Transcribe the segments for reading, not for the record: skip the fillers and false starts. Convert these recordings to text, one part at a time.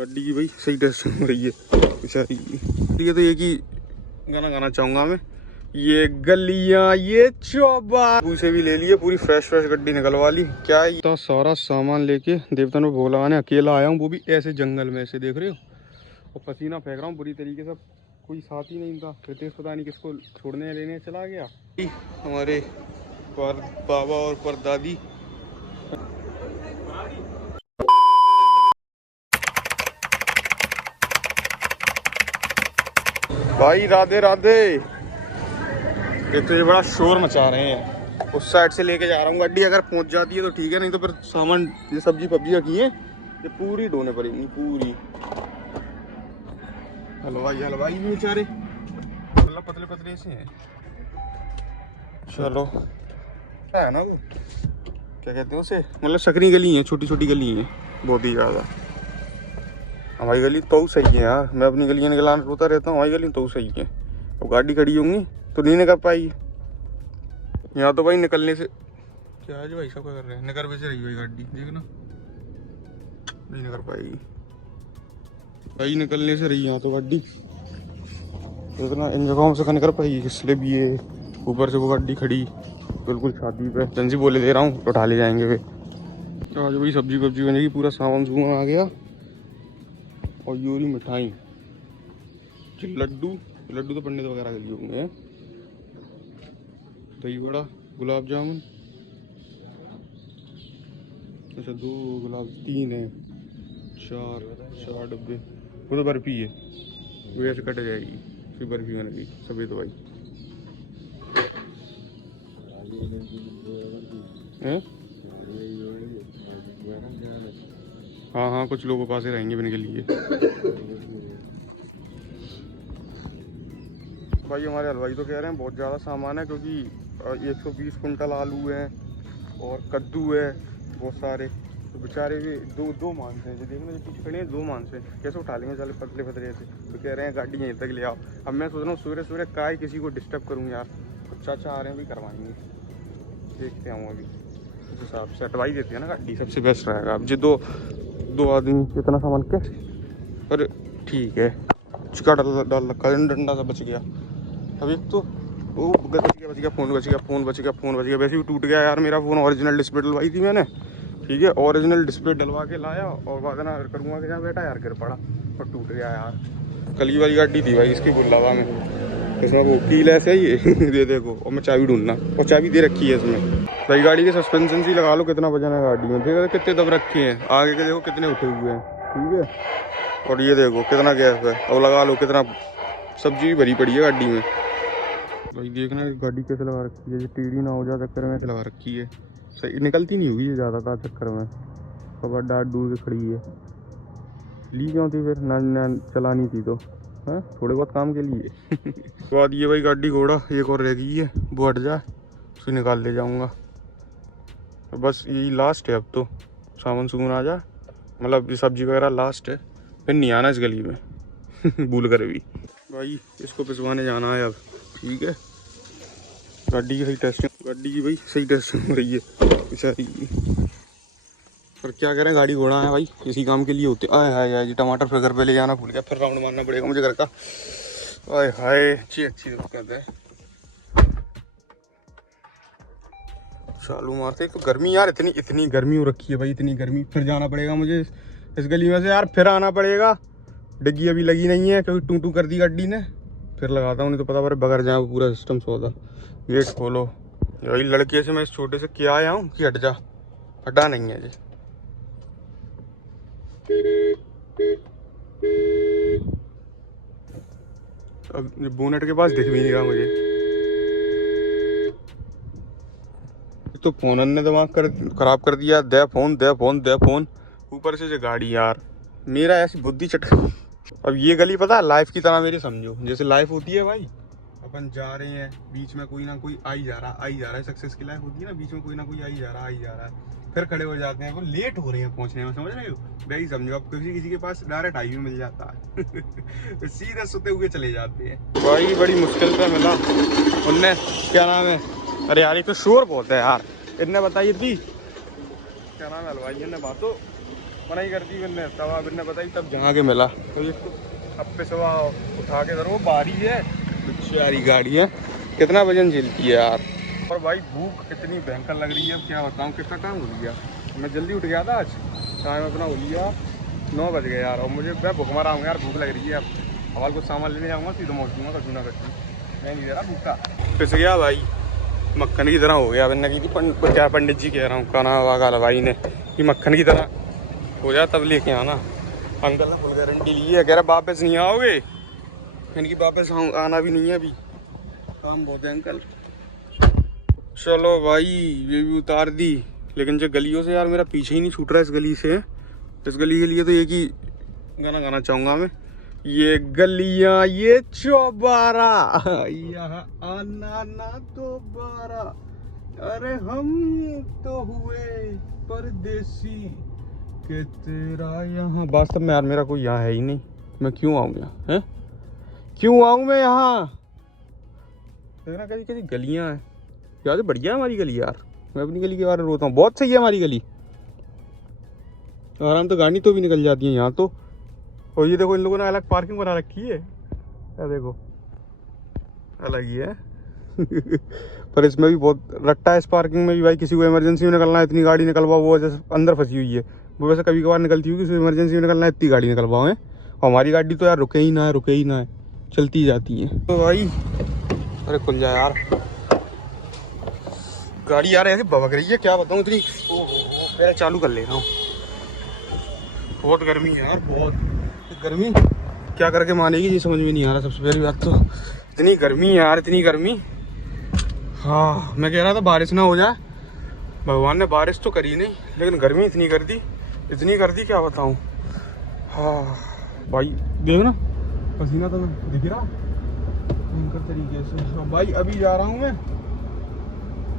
गाड़ी की भाई सही टेस्टिंग हो रही है बेचारी की। ये तो एक ही गाना गाना चाहूंगा मैं, ये गलियां ये चौबा से भी ले लिए, पूरी फ्रेश फ्रेश गड्डी निकलवा ली। क्या इतना सारा सामान लेके देवता में भोग लगाने अकेला आया हूँ, वो भी ऐसे जंगल में, ऐसे देख रहे हो, और पसीना फेंक रहा हूँ बुरी तरीके से। कोई साथ ही नहीं था, रितेश पता नहीं किसको छोड़ने लेने चला गया। हमारे पर बाबा और परदादी भाई राधे राधे। एक तो ये बड़ा शोर मचा रहे हैं, उस साइड से लेके जा रहा हूँ गाड़ी, अगर पहुंच जाती है तो ठीक है, नहीं तो फिर सामान ये सब्जी पब्जी रखी है ये पूरी ढोने पड़ेगी पूरी। हलवाई भी बेचारे मतलब पतले पतले से हैं। चलो क्या है ना वो, क्या कहते हैं उसे, मतलब सकरी गली है, छोटी छोटी गली है बहुत ही ज़्यादा। हमारी गली तो सही है यार, मैं अपनी गलियाँ निकलाना रोता रहता हूँ, हमारी गली तो सही है। अब गाड़ी खड़ी होंगी तो नहीं निकल पाएगी यहाँ तो भाई। निकलने से क्या है भाई सब क्या कर रहे हैं, निकल वैसे रही भाई गाड़ी देखना, नहीं निकल पाएगी भाई, निकलने से रही यहाँ तो गाड़ी देखना, इन जगहों से निकल पाएगी, इसलिए भी ये ऊपर से वो गाड़ी खड़ी बिल्कुल छाती पे, जंजी बोले दे रहा हूँ तो उठा ले जाएंगे वे। तो आज भाई सब्जी वब्जी बनेगी, पूरा सामान सुमान आ गया, और यूरी मिठाई लड्डू तो पंडित वगैरह के लिए होंगे, दही बड़ा, गुलाब जामुन, अच्छा 2 गुलाब 3 है, 4 डब्बे, वो तो बर्फी है, वो ऐसे कट जाएगी फिर बर्फी बनेगी सभी तो भाई हैं। हाँ कुछ लोगों के पास ही रहेंगे बिन के लिए। भाई हमारे हलवाई तो कह रहे हैं बहुत ज़्यादा सामान है, क्योंकि 120 कुंटल आलू है और कद्दू है बहुत सारे, तो बेचारे भी दो मानस हैं जो देखने जो पीछे खड़े हैं, 2 मानस हैं, कैसे उठा लेंगे चले पतले पतले से। तो कह रहे हैं गाड़ी यहीं तक ले आओ। अब मैं सोच रहा हूँ सूर्य काय किसी को डिस्टर्ब करूँ यार, चाचा आ रहे हैं भी करवाएंगे, देखते हैं अभी उस हिसाब से हटवाई देते हैं ना गाड़ी, सबसे बेस्ट रहेगा। अब जो दो आदमी इतना सामान क्या, पर ठीक है चिका डाल रखा, डंडा सा बच गया। अब एक तो वो बच गया, फ़ोन बच गया, वैसे भी टूट गया यार मेरा फ़ोन, ओरिजिनल डिस्प्ले डलवाई थी मैंने, ठीक है, ओरिजिनल डिस्प्ले डलवा के लाया और बाद ना करूँगा कि जहाँ बैठा यार गिर पड़ा और टूट गया यार। कल वाली गाड़ी थी भाई इसकी बुलावा में, इसमें वो कील ऐसे ही है ये देखो, और मैं चाबी ढूंढना, और चाबी दे रखी है इसमें भाई। गाड़ी के सस्पेंशन से लगा लो कितना वजन है गाड़ी में, देखो कितने दब रखे हैं, आगे के देखो कितने उठे हुए हैं, ठीक है, और ये देखो कितना गैस है, और लगा लो कितना सब्जी भी भरी पड़ी है गाड़ी में भाई। देखना गाड़ी कैसे लगा रखी है, टेढ़ी ना हो जाए चक्कर में लगा रखी है, सही निकलती नहीं हुई है ज़्यादा था चक्कर में, खबर डाट दूर से खड़ी है, ली क्यों थी फिर ना चलानी थी तो, हाँ थोड़े बहुत काम के लिए तो बाद ये भाई गाड़ी घोड़ा एक और रह गई है, वो हट जाए उसे निकाल ले जाऊँगा, तो बस यही लास्ट है अब तो, सामान सुमन आ जाए, मतलब सब्जी वगैरह लास्ट है, फिर नहीं आना इस गली में भूल कर भी भाई। इसको पिसवाने जाना है अब, ठीक है, गाड़ी की सही टेस्टिंग हो रही है बेचारी की, पर क्या करें गाड़ी घोड़ा है भाई, इसी काम के लिए होते। आए हाय जी टमाटर फिर घर पे ले जाना भूल गया, फिर राउंड मारना पड़ेगा मुझे घर का। आए हाय अच्छी दिक्कत है, चालू मारते। तो गर्मी यार इतनी गर्मी हो रखी है भाई, इतनी गर्मी, फिर जाना पड़ेगा मुझे इस गली में से यार, फिर आना पड़ेगा। डिग्गी अभी लगी नहीं है क्योंकि टू कर दी गाड़ी ने, फिर लगाता हूँ नहीं तो पता पर बगैर जाए पूरा सिस्टम सौदा। गेट खोलो भाई, लड़के से मैं इस छोटे से क्या आया हूँ कि हट जा, हटा नहीं है जी। अब बोनेट के पास दिख भी नहीं रहा मुझे, तो फोन ने दिमाग खराब कर दिया, दे फोन, ऊपर से गाड़ी यार, मेरा ऐसी बुद्धि चटका। अब ये गली पता है लाइफ की तरह मेरी समझो, जैसे लाइफ होती है भाई, अपन जा रहे हैं बीच में कोई ना कोई आई जा रहा है, सक्सेस की लाइफ होती है ना, बीच में कोई ना कोई आई जा रहा है, फिर खड़े हो जाते हैं, वो लेट हो रहे हैं पहुंचने में, समझ रहे हो भाई, समझो अब किसी के पास डायरेक्ट हाईवे मिल जाता है सीधे सोते हुए चले जाते हैं भाई। बड़ी मुश्किल से मिला उनने, क्या नाम है, अरे यार ये तो शोर बहुत है यार, इतने बताइए थी क्या नाम है हलवाई ने बातों, मना ही कर दी मैंने, तब मैंने बताई तब जहाँ के मिला। तो ये अब पे सवा उठा के धरो, बारी है बेचारी गाड़ी है, कितना वजन झेलती है यार। और भाई भूख इतनी भयंकर लग रही है, अब क्या बताऊँ कितना काम हो गया। मैं जल्दी उठ गया था आज, टाइम अपना हो लिया 9 बज गए यार, और मुझे मैं भूख मारा हूँ यार, भूख लग रही है। अब हवाल कुछ सामान लेने जाऊँगा, सीधा पहुँच दूँगा कचूना कच्ची, मैं नहीं दे रहा भूखा। पिस गया भाई, मक्खन की तरह हो गया। मैंने की थी क्या पंडित जी कह रहा हूँ, काना वागा भाई ने कि मक्खन की तरह हो जाए तब लेके आना। अंकल ने फुल गारंटी ली है, कह रहा वापस नहीं आओगे, इनकी वापस आना भी नहीं है, अभी काम बहुत है अंकल। चलो भाई ये भी उतार दी, लेकिन जो गलियों से यार मेरा पीछे ही नहीं छूट रहा। इस गली से, इस गली के लिए तो एक ही गाना गाना चाहूँगा मैं, ये गलियां ये चौबारा, यहाँ आना ना दोबारा, अरे हम तो हुए परदेसी के तेरा यहाँ। वास्तव में यार मेरा कोई यहाँ है ही नहीं, मैं क्यों आऊँ यहाँ, है क्यों आऊँ मैं यहाँ। देखना कैसी कैसी गलियाँ हैं यार, बढ़िया है हमारी गली यार। मैं अपनी गली के बारे में रोता हूँ, बहुत सही है हमारी गली, आराम तो गाड़ी तो भी निकल जाती है यहाँ तो। और ये देखो इन लोगों ने अलग पार्किंग बना रखी है, क्या देखो अलग ही है पर इसमें भी बहुत रट्टा है इस पार्किंग में भी भाई। किसी को इमरजेंसी में निकलना है, इतनी गाड़ी निकलवाओ, वो जैसे अंदर फंसी हुई है, वो वैसे कभी कभार निकलती होगी, इमरजेंसी में निकलना है इतनी गाड़ी निकलवाओ है। और हमारी गाड़ी तो यार रुके ही ना है, रुके ही ना है, चलती जाती है तो भाई। अरे खुल जाए यार गाड़ी, यार ऐसे भभक रही है क्या बताऊँ इतनी। मैं चालू कर ले रहा हूँ, बहुत गर्मी है यार, बहुत गर्मी क्या करके मानेगी ये समझ में नहीं आ रहा। सबसे पहली बात तो इतनी गर्मी है यार, इतनी गर्मी। हाँ मैं कह रहा था बारिश ना हो जाए, भगवान ने बारिश तो करी नहीं, लेकिन गर्मी इतनी कर दी, इतनी कर दी क्या बताऊँ। हाँ भाई देख ना पसीना तो मैं दिख रहा भयंकर तरीके से। हाँ भाई अभी जा रहा हूँ मैं,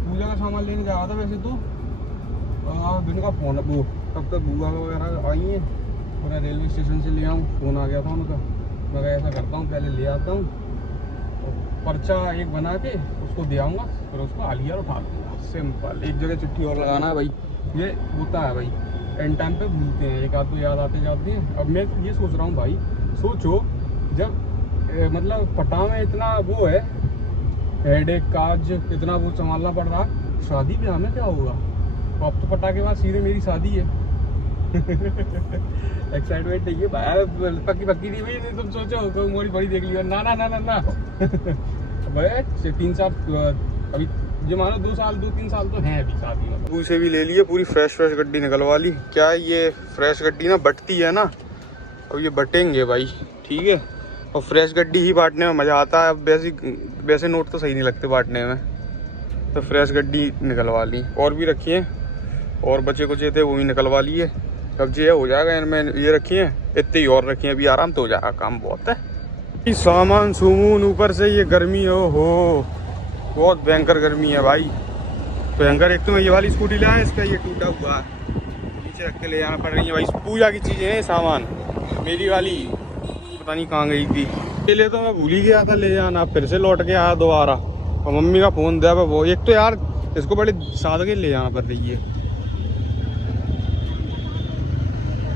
पूजा का सामान लेने जा रहा था वैसे तो। दिन का फोन वो तब तक बुआ वगैरह आई हैं, और मैं रेलवे स्टेशन से ले आऊँ, फ़ोन आ गया था उनका। मैं ऐसा करता हूँ पहले ले आता हूँ, पर्चा एक बना के उसको दे आऊँगा, फिर उसको आलिया उठा दूँगा, सिंपल। एक जगह चिट्ठी और लगाना है भाई, ये होता है भाई, एंड टाइम पे भूलते हैं, एक आध तो याद आते जाते हैं। अब मैं ये सोच रहा हूँ भाई, सोचो जब मतलब पटा में इतना वो है हेडेक काज, इतना वो संभालना पड़ रहा, शादी ब्याह में क्या होगा। अब तो पटा के बाद सीधे मेरी शादी है एक्साइटमेंट नहीं है भाई, पक्की पक्की नहीं भाई, नहीं तुम सोचो तो मोरी बड़ी देख लियो ना ना ना ना ना भाई 3 साल अभी जो मानो 2 साल 2-3 साल तो हैं अभी शादी में। मतलब से भी ले लिए, पूरी फ्रेश गड्डी निकलवा ली। क्या ये फ्रेश गड्डी ना बटती है ना, अब ये बटेंगे भाई, ठीक है। और फ्रेश गड्डी ही बांटने में मज़ा आता है। अब वैसे नोट तो सही नहीं लगते बांटने में, तो फ्रेश गड्डी निकलवा ली। और भी रखी हैं, और बचे कुचे थे वो भी निकलवा लिए। अब ये हो जाएगा, इनमें ये रखी हैं, इतनी ही और रखी हैं, अभी आराम तो हो जाएगा, काम बहुत है। सामान सुमून ऊपर से ये गर्मी हो बहुत भयंकर गर्मी है भाई, भयंकर। एक तो मैं ये वाली स्कूटी लाया, इसका ये टूटा हुआ है, नीचे रख के ले जाना पड़ रही है भाई। पूजा की चीज़ें हैं सामान, मेरी वाली पता नहीं कहाँ गई थी, के लिए तो मैं भूल ही गया था ले जाना, फिर से लौट के आया दोबारा। और मम्मी का फ़ोन दिया वो, एक तो यार इसको बड़े सादगी ले जाना पड़ रही है।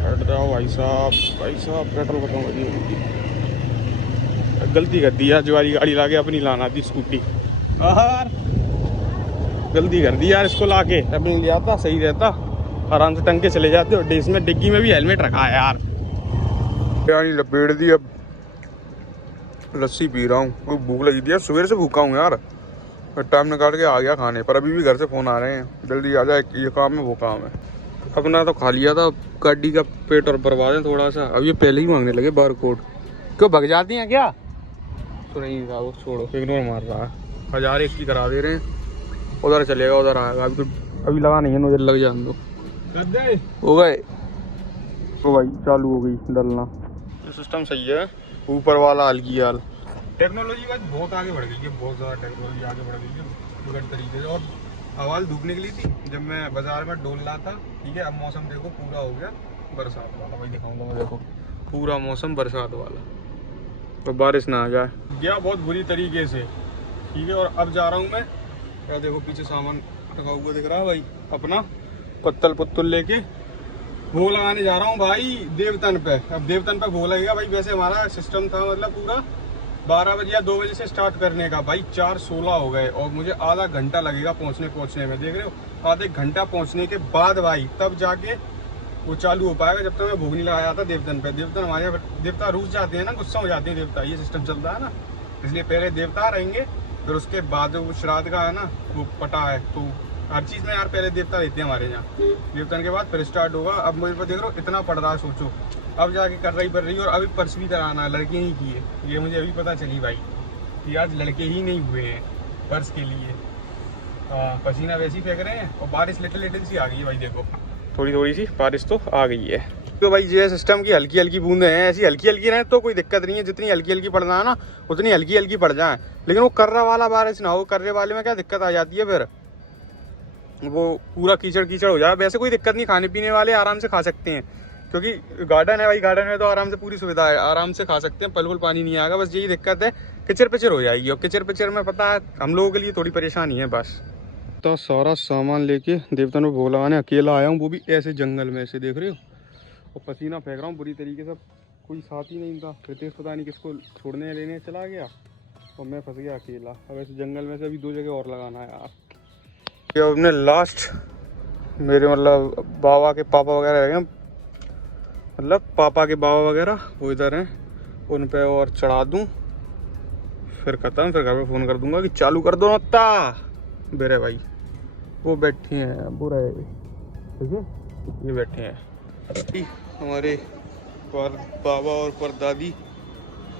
हट जाओ भाई साहब पेट्रोल खत्म कर दी, गलती कर दी यार, जो वाली गाड़ी लाके अपनी लाना थी स्कूटी, यार गलती कर दी यार। इसको लाके अपनी ले आता सही रहता, आराम से टंग के चले जाते। और इसमें डिग्गी में भी हेलमेट रखा है यार। यानी लपेट दी, अब लस्सी पी रहा हूँ, कोई भूख लगी थी यार, सुबह से भूखा हूँ यार, टाइम निकाल के आ गया खाने पर। अभी भी घर से फ़ोन आ रहे हैं, जल्दी आ जाए, ये काम है वो काम है। अपना तो खा लिया था, गाड़ी का पेट और बर्बाद है थोड़ा सा। अब ये पहले ही मांगने लगे बार कोड, क्यों भग जाती हैं क्या। तो नहीं था वो, छोड़ो, इग्नोर मार रहा है। 1001 की करा दे रहे हैं, उधर चलेगा उधर आएगा। अभी तो अभी लगा नहीं है, नजर लग जान दो। हो गए तो भाई चालू हो गई डलना, तो सिस्टम सही है। ऊपर वाला अलगी हाल, टेक्नोलॉजी का बहुत आगे बढ़ गई है, बहुत ज़्यादा टेक्नोलॉजी आगे बढ़ गई है बिगड़ तरीके से। और आवाज़ धूप निकली थी जब मैं बाजार में डोल रहा था, ठीक है। अब मौसम देखो पूरा हो गया बरसात वाला, वही दिखाऊंगा मैं, देखो पूरा मौसम बरसात वाला, तो बारिश ना आ जाए। गया बहुत बुरी तरीके से, ठीक है। और अब जा रहा हूँ मैं, क्या देखो पीछे सामान रखा हुआ दिख रहा है भाई, अपना पत्तल पुत्तल लेके भोग लगाने जा रहा हूँ भाई देवतन पे। अब देवतन पे भोग लगेगा भाई। वैसे हमारा सिस्टम था मतलब पूरा 12 बजे या 2 बजे से स्टार्ट करने का भाई। 4:16 हो गए और मुझे आधा घंटा लगेगा पहुँचने में। देख रहे हो, आधे घंटा पहुँचने के बाद भाई तब जाके वो चालू हो पाएगा। जब तक मैं भोग नहीं लगाया था देवतन पे। देवतन हमारे यहाँ देवता रूस जाते हैं ना, गुस्सा हो जाते हैं देवता, ये सिस्टम चलता है ना। इसलिए पहले देवता रहेंगे, फिर उसके बाद वो श्राद्ध का है ना वो पटा है, तो हर चीज़ में यार पहले देवता रहते हैं हमारे यहाँ। देवतन के बाद फिर स्टार्ट होगा। अब मुझे पर देख रहे हो इतना पड़ रहा है, सोचो अब जाके कर रही पड़ रही। और अभी पर्स भी कराना है, लड़के ही की है ये, मुझे अभी पता चली भाई कि आज लड़के ही नहीं हुए हैं पर्स के लिए। पसीना वैसे ही फेंक रहे हैं और बारिश लिटिल लिटिल सी आ गई है भाई। देखो थोड़ी थोड़ी सी बारिश तो आ गई है। तो भाई ये सिस्टम की हल्की हल्की बूंदे हैं, ऐसी हल्की हल्की रहे तो कोई दिक्कत नहीं है। जितनी हल्की हल्की पड़ना है ना उतनी हल्की हल्की पड़ जाए, लेकिन वो कर्रा वाला बारिश ना हो। कर्रे वाले में क्या दिक्कत आ जाती है, फिर वो पूरा कीचड़ कीचड़ हो जाए। वैसे कोई दिक्कत नहीं, खाने पीने वाले आराम से खा सकते हैं क्योंकि गार्डन है भाई। गार्डन में तो आराम से पूरी सुविधा है, आराम से खा सकते हैं, पल पल पानी नहीं आएगा। बस यही दिक्कत है, किचर पिचर हो जाएगी। और किचर पिचर में पता है हम लोगों के लिए थोड़ी परेशानी है बस। तो सारा सामान लेके देवता में भोग लगाने अकेला आया हूँ, वो भी ऐसे जंगल में से, देख रहे हो। और पसीना फेंक रहा हूँ बुरी तरीके से। कोई साथ ही नहीं था, रितेश पता नहीं किसको छोड़ने लेने चला गया और मैं फंस गया अकेला। अब ऐसे जंगल में से अभी 2 जगह और लगाना है यार। ये अपने लास्ट मेरे मतलब बाबा के पापा वगैरह रह गए, मतलब पापा के बाबा वगैरह वो इधर हैं, उन पे और चढ़ा दूँ फिर खत्म। फिर घर पे फ़ोन कर दूंगा कि चालू कर दो नत्ता बेरे भाई। वो बैठे हैं बुरा है, ठीक है, ये बैठे हैं हमारे पर बाबा और पर दादी।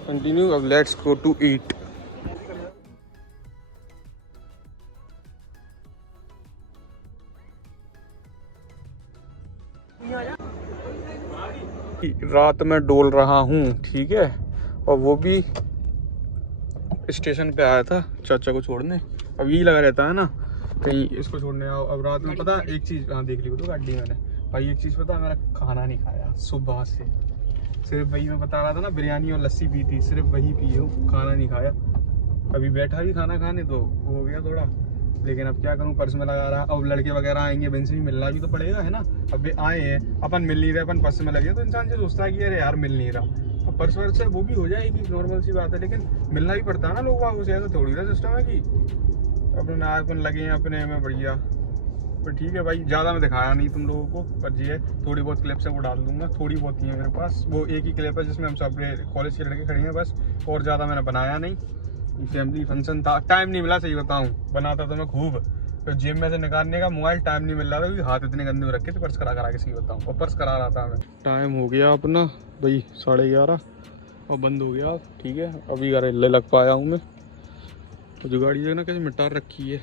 कंटिन्यू। अब लेट्स गो टू ईट। रात में डोल रहा हूँ, ठीक है, और वो भी स्टेशन पे आया था चाचा को छोड़ने। अब यही लगा रहता है ना कहीं इसको छोड़ने आओ। अब रात में पता एक चीज़ हाँ देख ली तो गाड़ी मैंने भाई, एक चीज़ पता है, मैंने खाना नहीं खाया सुबह से। सिर्फ वही मैं बता रहा था ना, बिरयानी और लस्सी पी थी, सिर्फ वही पी हूँ, खाना नहीं खाया। अभी बैठा भी खाना खाने तो हो गया थोड़ा, लेकिन अब क्या करूँ, पर्स में लगा रहा। अब लड़के वगैरह आएंगे, इनसे भी मिलना भी तो पड़ेगा है ना। अब वे आए हैं, अपन मिल नहीं रहे, अपन पर्स में लगे तो इंसान से सोचता है कि अरे यार मिल नहीं रहा। अब पर्स वर्स से वो भी हो जाएगी, नॉर्मल सी बात है, लेकिन मिलना भी पड़ता है ना लोग बागों से। ऐसा थोड़ी ना सिस्टम है कि अपने नायकपन लगे हैं अपने में बढ़िया। पर ठीक है भाई, ज़्यादा मैं दिखाया नहीं तुम लोगों को, पर ये थोड़ी बहुत क्लिप्स है वो डाल दूंगा। थोड़ी बहुत ही है मेरे पास, वो एक ही क्लिप है जिसमें हम सब कॉलेज के लड़के खड़े हैं बस, और ज़्यादा मैंने बनाया नहीं। फैमिली फंक्शन था, टाइम नहीं मिला, सही बताऊँ बनाता तो मैं खूब, तो जेब में से निकालने का मोबाइल टाइम नहीं मिल रहा था क्योंकि हाथ इतने गंदे हो रखे थे पर्स करा के, सही बताऊँ, और पर्स करा रहा था मैं। टाइम हो गया अपना भाई 11:30 और बंद हो गया, ठीक है। अभी घर ले लग पाया हूँ मैं। तो जो गाड़ी है ना कैसे मिटार रखी है,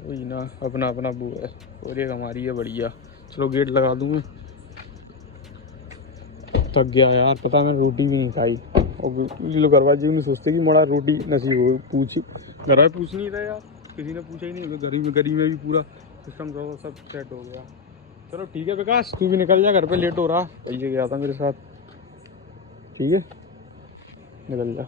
वही ना अपना अपना वो है, और एक हमारी है बढ़िया। चलो गेट लगा दूँ मैं। थक गया यार, पता मैंने रोटी भी नहीं खाई। और लोग घरवाले जी नहीं सोचते कि मोड़ा रोटी नसीब हो, पूछ घर में पूछ नहीं था यार, किसी ने पूछा ही नहीं। गरी में भी पूरा सिस्टम सब सेट हो गया। चलो ठीक है विकास, तू भी निकल जा, घर पे लेट हो रहा। ये गया था मेरे साथ, ठीक है निकल जा।